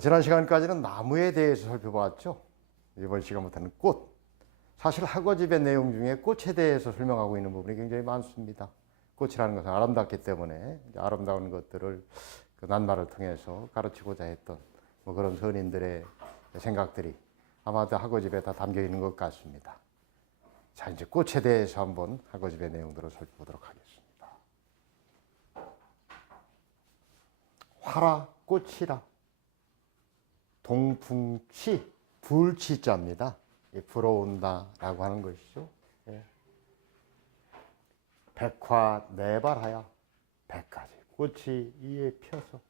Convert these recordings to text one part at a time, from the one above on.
지난 시간까지는 나무에 대해서 살펴봤죠. 이번 시간부터는 꽃. 사실 학어집의 내용 중에 꽃에 대해서 설명하고 있는 부분이 굉장히 많습니다. 꽃이라는 것은 아름답기 때문에 아름다운 것들을 그 낱말을 통해서 가르치고자 했던 그런 선인들의 생각들이 아마도 학어집에 다 담겨 있는 것 같습니다. 자, 이제 꽃에 대해서 한번 학어집의 내용들을 살펴보도록 하겠습니다. 화라 꽃이라 동풍치 불치자입니다. 불어온다라고 하는 것이죠. 백화 네발하여 100가지 꽃이 이에 펴서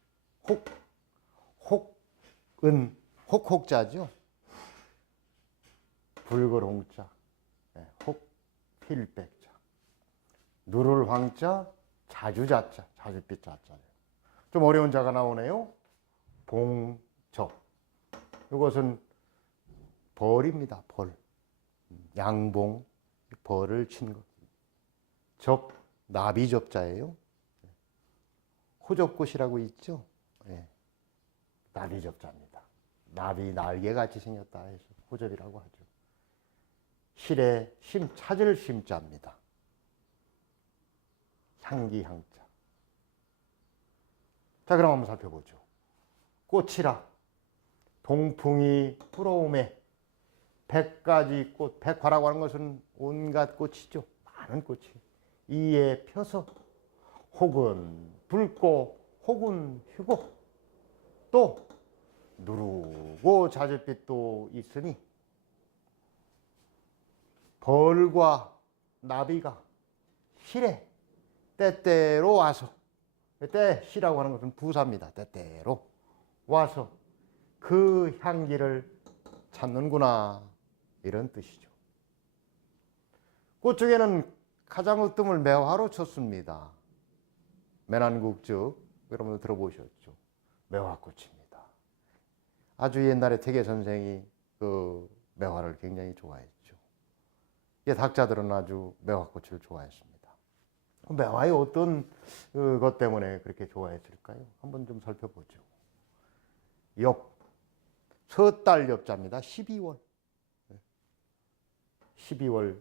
혹은 혹자죠. 붉을 홍자, 혹필백자, 누를 황자, 자주자자, 자주빛 자자예요. 좀 어려운 자가 나오네요. 봉적. 이것은 벌입니다. 벌. 양봉, 벌을 친 것. 적, 나비접자예요. 호접꽃이라고 있죠. 나비접자입니다. 나비 날개같이 생겼다 해서 호접이라고 하죠. 실에 심, 찾을 심자입니다. 향기 향자. 자, 그럼 한번 살펴보죠. 꽃이라 동풍이 불어오매 100가지 꽃, 백화라고 하는 것은 온갖 꽃이죠. 많은 꽃이 이에 펴서 혹은 붉고 혹은 휘고 또 누르고 자줏빛도 있으니 벌과 나비가 실에 때때로 와서, 때 시라고 하는 것은 부사입니다. 때때로 와서 그 향기를 찾는구나, 이런 뜻이죠. 꽃 중에는 가장 으뜸을 매화로 쳤습니다. 매난국즉 여러분들 들어보셨죠? 매화꽃입니다. 아주 옛날에 태계 선생이 그 매화를 굉장히 좋아했죠. 닭자들은 아주 매화꽃을 좋아했습니다. 매화의 어떤 것 때문에 그렇게 좋아했을까요? 한번 좀 살펴보죠. 엽, 섣달 엽자입니다. 12월. 12월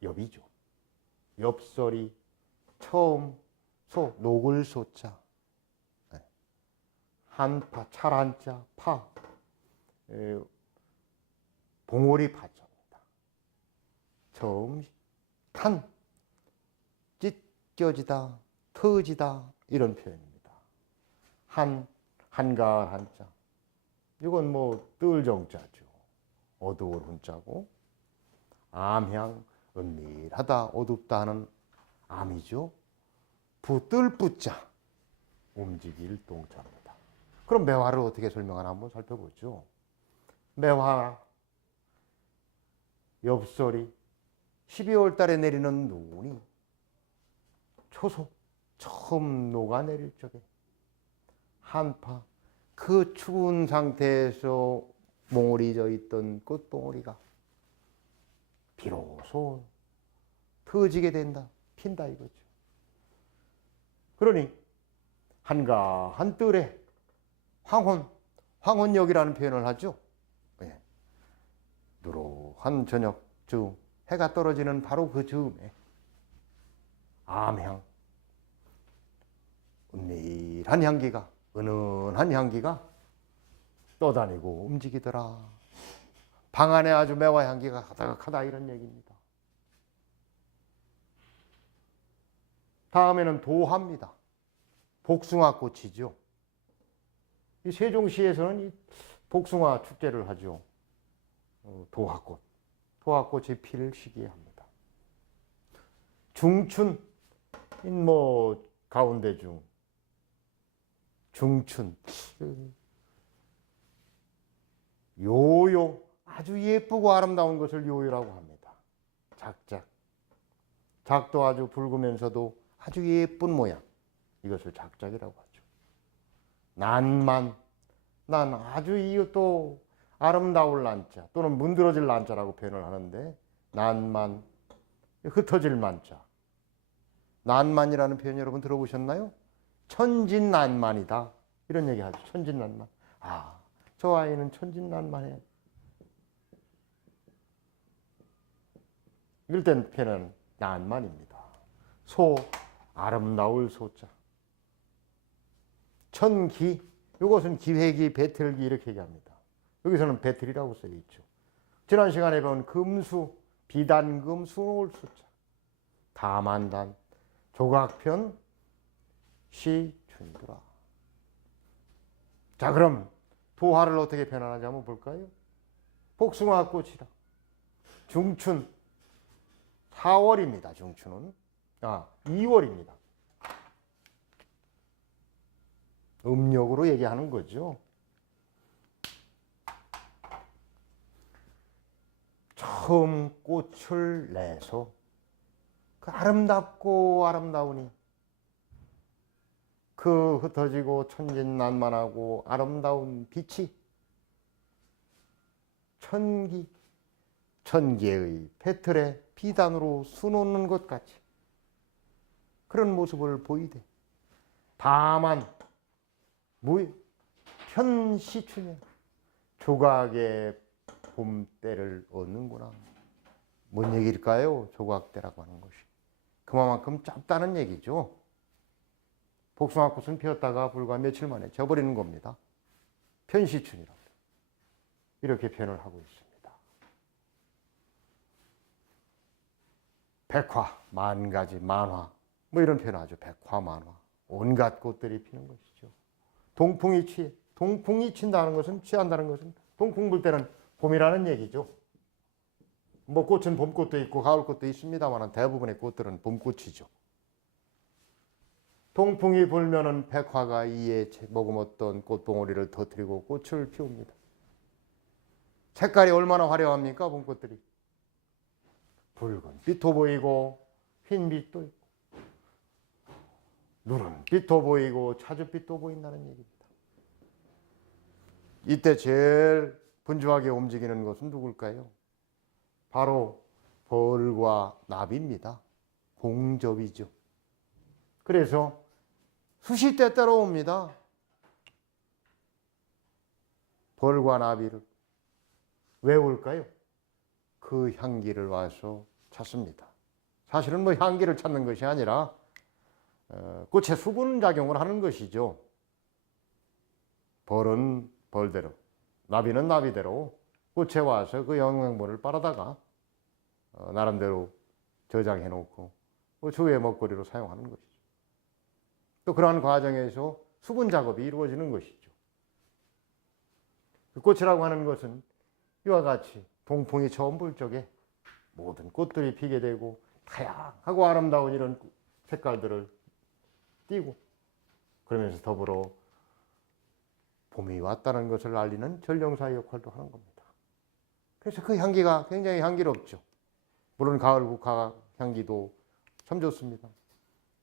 엽이죠. 엽설이 처음 소, 녹을 소자. 한파, 찰한자, 파, 봉오리 파자입니다. 처음 탄, 찢겨지다, 터지다, 이런 표현입니다. 한가한 자. 이건 뜰 정자죠. 어두울 훈자고, 암향, 은밀하다, 어둡다 하는 암이죠. 붙들 붙자, 움직일 동자입니다. 그럼 매화를 어떻게 설명하나 한번 살펴보죠. 매화, 엽소리, 12월 달에 내리는 눈이 초속, 처음 녹아내릴 적에 한파, 그 추운 상태에서 몽우리져 있던 꽃봉오리가 비로소 터지게 된다, 핀다 이거죠. 그러니 한가한 뜰에 황혼역이라는 표현을 하죠. 누룩한 저녁 즈음, 해가 떨어지는 바로 그 즈음에 암향, 은밀한 향기가, 은은한 향기가 떠다니고 움직이더라. 방 안에 아주 매화 향기가 가득하다, 이런 얘기입니다. 다음에는 도화입니다. 복숭아 꽃이죠. 이 세종시에서는 이 복숭아 축제를 하죠. 도화꽃. 도화꽃이 필 시기에 합니다. 중춘, 가운데 중춘. 요요, 아주 예쁘고 아름다운 것을 요요라고 합니다. 작작. 작도 아주 붉으면서도 아주 예쁜 모양. 이것을 작작이라고 하죠. 난만, 난 아주 이것도 아름다울 난자 또는 문드러질 난자라고 표현을 하는데, 난만, 흩어질 만자. 난만이라는 표현 여러분 들어보셨나요? 천진난만이다, 이런 얘기 하죠. 천진난만. 아, 저 아이는 천진난만해. 이럴 땐 표현은 난만입니다. 소, 아름다울 소자. 천기, 이것은 기회기, 배틀기 이렇게 얘기합니다. 여기서는 배틀이라고 써 있죠. 지난 시간에 본 금수, 비단금, 수놓을 수자. 다만단, 조각편, 시춘두라. 자, 그럼 도화를 어떻게 표현하는지 한번 볼까요? 복숭아꽃이라. 중춘, 4월입니다. 중춘은. 2월입니다. 음력으로 얘기하는 거죠. 처음 꽃을 내서 그 아름답고 아름다우니 그 흩어지고 천진난만하고 아름다운 빛이 천기의 배틀에 비단으로 수놓는 것 같이 그런 모습을 보이되 다만 편시춘에 조각의 봄때를 얻는구나. 뭔 얘기일까요? 조각때라고 하는 것이. 그만큼 짧다는 얘기죠. 복숭아꽃은 피었다가 불과 며칠 만에 져버리는 겁니다. 편시춘이라고 이렇게 표현을 하고 있습니다. 백화, 만가지, 만화 뭐 이런 표현하죠. 백화, 만화. 온갖 꽃들이 피는 것이죠. 동풍이 취해. 동풍이 친다는 것은 취한다는 것은 동풍 불 때는 봄이라는 얘기죠. 뭐 꽃은 봄꽃도 있고 가을꽃도 있습니다만 대부분의 꽃들은 봄꽃이죠. 동풍이 불면은 백화가 이에 머금었던 꽃봉오리를 터뜨리고 꽃을 피웁니다. 색깔이 얼마나 화려합니까? 봄꽃들이. 붉은 빛도 보이고 흰 빛도 있고 누런 빛도 보이고 차주빛도 보인다는 얘기입니다. 이때 제일 분주하게 움직이는 것은 누굴까요? 바로 벌과 나비입니다. 공접이죠. 그래서 수시 때때로 옵니다. 벌과 나비를. 왜 올까요? 그 향기를 와서 찾습니다. 사실은 뭐 향기를 찾는 것이 아니라 꽃의 수분 작용을 하는 것이죠. 벌은 벌대로, 나비는 나비대로 꽃에 와서 그 영양분을 빨아다가 나름대로 저장해 놓고 주의 먹거리로 사용하는 것이죠. 또 그러한 과정에서 수분 작업이 이루어지는 것이죠. 그 꽃이라고 하는 것은 이와 같이 동풍이 처음 불 적에 모든 꽃들이 피게 되고 다양하고 아름다운 이런 색깔들을 띠고 그러면서 더불어 봄이 왔다는 것을 알리는 전령사의 역할도 하는 겁니다. 그래서 그 향기가 굉장히 향기롭죠. 물론 가을 국화 향기도 참 좋습니다.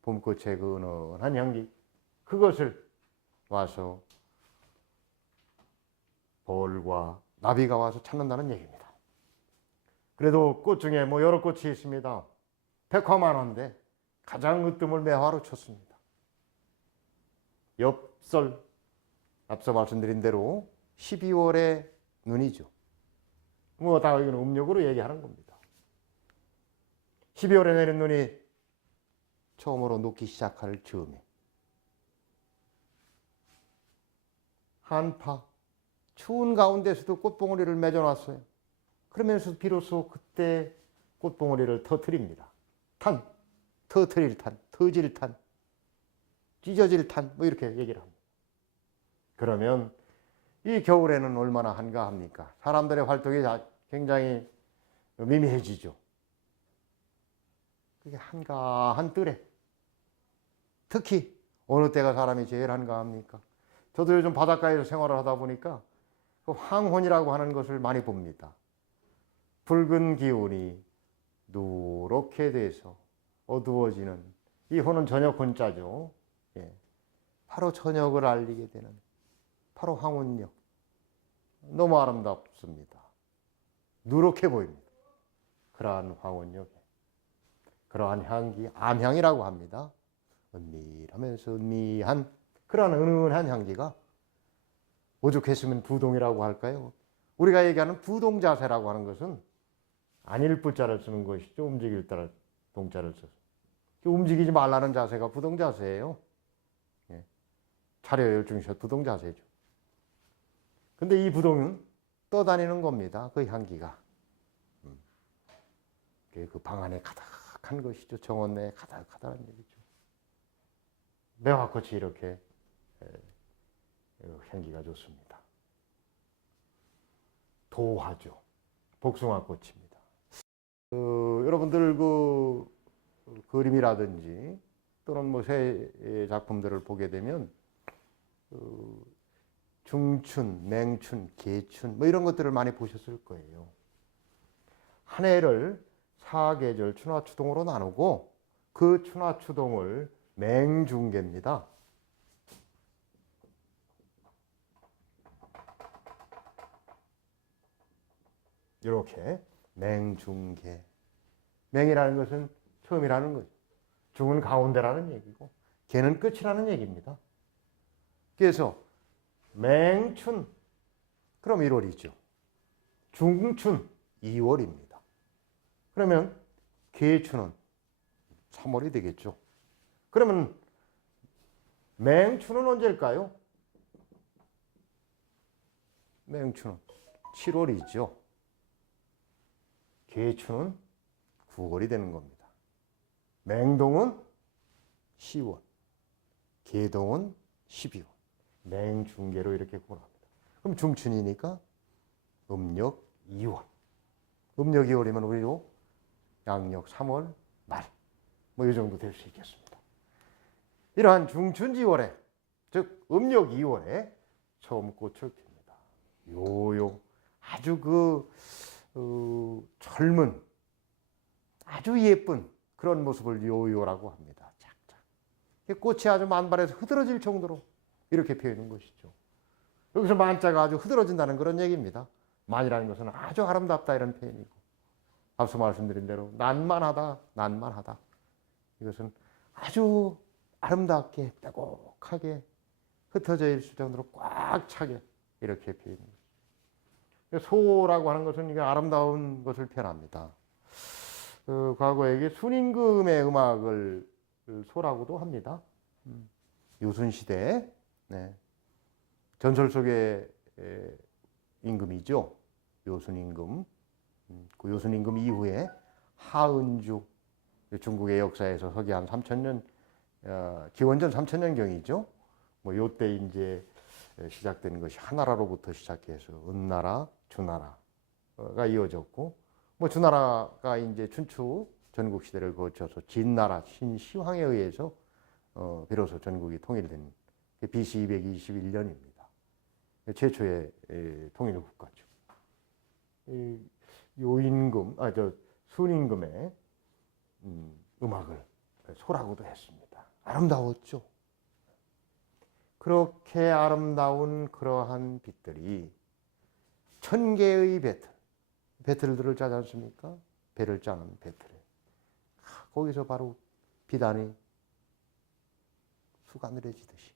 봄꽃의 그 은은한 향기, 그것을 와서 벌과 나비가 와서 찾는다는 얘기입니다. 그래도 꽃 중에 뭐 여러 꽃이 있습니다. 백화만화인데 가장 으뜸을 매화로 쳤습니다. 엽설, 앞서 말씀드린 대로 12월의 눈이죠. 뭐 다 이건 음력으로 얘기하는 겁니다. 12월에 내린 눈이 처음으로 녹기 시작할 즈음에 한파, 추운 가운데서도 꽃봉오리를 맺어놨어요. 그러면서 비로소 그때 꽃봉오리를 터뜨립니다. 탄, 터뜨릴 탄, 터질 탄, 찢어질 탄, 뭐 이렇게 얘기를 합니다. 그러면 이 겨울에는 얼마나 한가합니까? 사람들의 활동이 굉장히 미미해지죠. 그게 한가한 뜰에 특히 어느 때가 사람이 제일 한가합니까? 저도 요즘 바닷가에서 생활을 하다 보니까 그 황혼이라고 하는 것을 많이 봅니다. 붉은 기운이 누렇게 돼서 어두워지는 이 혼은 저녁 혼자죠. 예. 바로 저녁을 알리게 되는 바로 황혼역. 너무 아름답습니다. 누렇게 보입니다. 그러한 황혼역에 그러한 향기, 암향이라고 합니다. 은밀하면서 은미한 그러한 은은한 향기가 오죽했으면 부동이라고 할까요? 우리가 얘기하는 부동자세라고 하는 것은 안일 부자를 쓰는 것이죠. 움직일 따라 동자를 써서. 움직이지 말라는 자세가 부동자세예요. 예. 차려 열중셔 부동자세죠. 근데 이 부동은 떠다니는 겁니다. 그 향기가. 그 방 안에 가득한 것이죠. 정원 내에 가득하다는 얘기죠. 매화꽃이 이렇게 향기가 좋습니다. 도화죠. 복숭아꽃입니다. 여러분들 그 그림이라든지 또는 뭐 새 작품들을 보게 되면 중춘, 맹춘, 계춘 뭐 이런 것들을 많이 보셨을 거예요. 한 해를 사계절 춘화추동으로 나누고 그 춘화추동을 맹중계입니다. 이렇게 맹중계. 맹이라는 것은 처음이라는 거죠. 중은 가운데라는 얘기고 계는 끝이라는 얘기입니다. 그래서 맹춘 그럼 1월이죠. 중춘 2월입니다. 그러면 계춘은 3월이 되겠죠. 그러면 맹춘은 언제일까요? 맹춘은 7월이죠. 계춘은 9월이 되는 겁니다. 맹동은 10월, 계동은 12월. 맹중계로 이렇게 구분합니다. 그럼 중춘이니까 음력 2월. 음력 2월이면 우리도 양력 3월 말. 뭐 이 정도 될 수 있겠습니다. 이러한 중춘지월에, 즉 음력 2월에 처음 꽃을 핍니다. 요요 아주 젊은 아주 예쁜 그런 모습을 요요라고 합니다. 작작. 꽃이 아주 만발해서 흐드러질 정도로 이렇게 피우는 것이죠. 여기서 만자가 아주 흐드러진다는 그런 얘기입니다. 만이라는 것은 아주 아름답다 이런 표현이고 앞서 말씀드린 대로 난만하다, 난만하다. 이것은 아주 아름답게 빼곡하게 흩어져 있을 정도로 꽉 차게 이렇게 표현합니다. 소라고 하는 것은 이게 아름다운 것을 표현합니다. 과거에 순임금의 음악을 소라고도 합니다. 요순시대 네. 전설 속의 임금이죠. 요순임금. 그 요순임금 이후에 하은주 중국의 역사에서 서기 한 3000년 기원전 3000년경이죠. 뭐 요때 이제 시작된 것이 하나라로부터 시작해서 은나라, 주나라가 이어졌고 뭐 주나라가 이제 춘추 전국 시대를 거쳐서 진나라 신시황에 의해서 비로소 전국이 통일된 BC 221년입니다. 최초의 통일 국가죠. 요임금, 순임금의 음악을 소라고도 했습니다. 아름다웠죠. 그렇게 아름다운 그러한 빛들이 1000개의 배틀들을 짜지 않습니까? 배를 짜는 배틀에 거기서 바로 비단이 수가늘어지듯이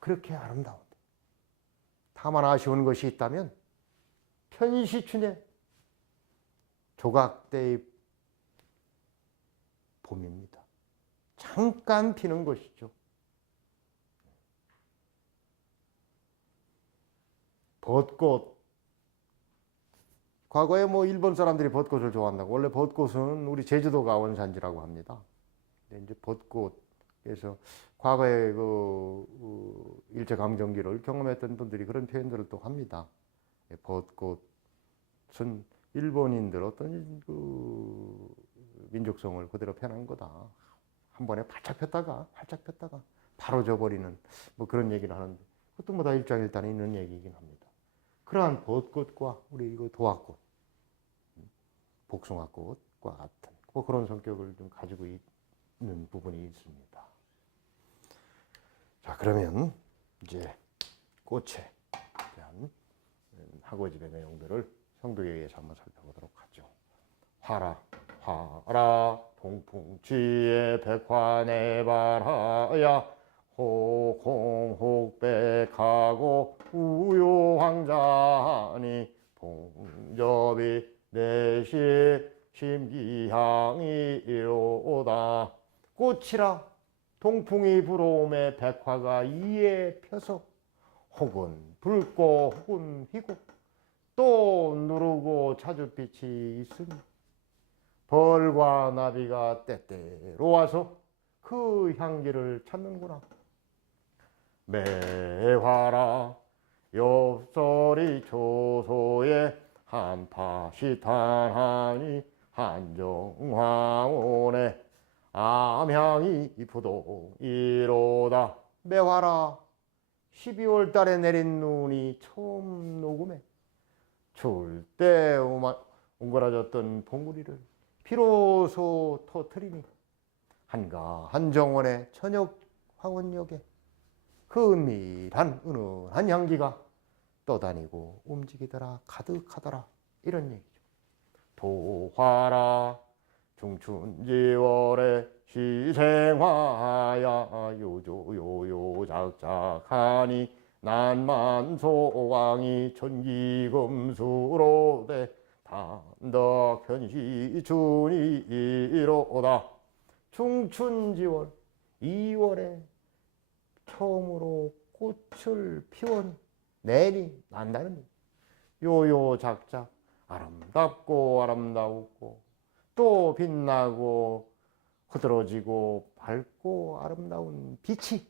그렇게 아름다운데 다만 아쉬운 것이 있다면 편시춘의 조각대의 봄입니다. 잠깐 피는 것이죠. 벚꽃. 과거에 뭐 일본 사람들이 벚꽃을 좋아한다고. 원래 벚꽃은 우리 제주도가 원산지라고 합니다. 근데 이제 벚꽃. 그래서 과거에 일제강점기를 경험했던 분들이 그런 표현들을 또 합니다. 벚꽃은 일본인들 어떤 민족성을 그대로 표현한 거다. 한 번에 활짝 폈다가 바로 져버리는 뭐 그런 얘기를 하는데 그것도 뭐 다 일장일단에 있는 얘기이긴 합니다. 그러한 벚꽃과 우리 이거 도화꽃, 복숭아꽃과 같은 뭐 그런 성격을 좀 가지고 있는 부분이 있습니다. 자, 그러면 이제 꽃에 대한 학어집의 내용들을 성도에 의해서 한번 살펴보도록 하죠. 화라 동풍지에 백화내발하야 홍혹백하고 우유황자니 봉접이 내시 심기향이로다. 꽃이라 동풍이 불어오매 백화가 이에 펴서 혹은 붉고 혹은 희고 또 누르고 자줏빛이 있으니 벌과 나비가 때때로 와서 그 향기를 찾는구나. 매화라 엽서리 초소에 한파시탄하니 한정황원에 암향이 부동이로다. 매화라 12월 달에 내린 눈이 처음 녹음해 추울 때 옹그라졌던 봉우리를 비로소 터뜨리니 한가한 정원의 저녁 황혼역에 그 은밀한 은은한 향기가 떠다니고 움직이더라 가득하더라. 이런 얘기죠. 도화라 중춘지월에 시생화야 요조요요작작하니 난만소왕이 천기금수로되 단덕현시준이로다. 중춘지월 2월에 처음으로 꽃을 피워니 내니 난다는 요요작작 아름답고 아름다웠고 또 빛나고 흐드러지고 밝고 아름다운 빛이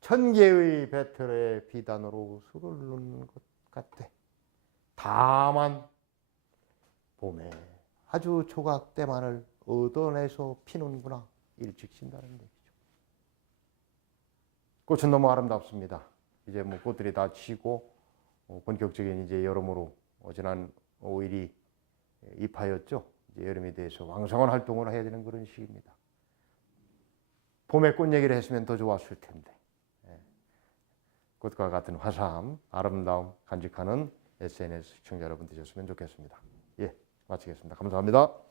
천개의 배틀의 비단으로 술을 넣는 것 같아. 다만 봄에 아주 조각 때만을 얻어내서 피는구나. 일찍 진다는 얘기죠. 꽃은 너무 아름답습니다. 이제 뭐 꽃들이 다 지고 본격적인 이제 여름으로 지난 5일이 입하였죠. 이제 여름에 대해서 왕성한 활동을 해야 되는 그런 시기입니다. 봄에 꽃 얘기를 했으면 더 좋았을 텐데. 꽃과 같은 화사함, 아름다움 간직하는 SNS 시청자 여러분 되셨으면 좋겠습니다. 예, 마치겠습니다. 감사합니다.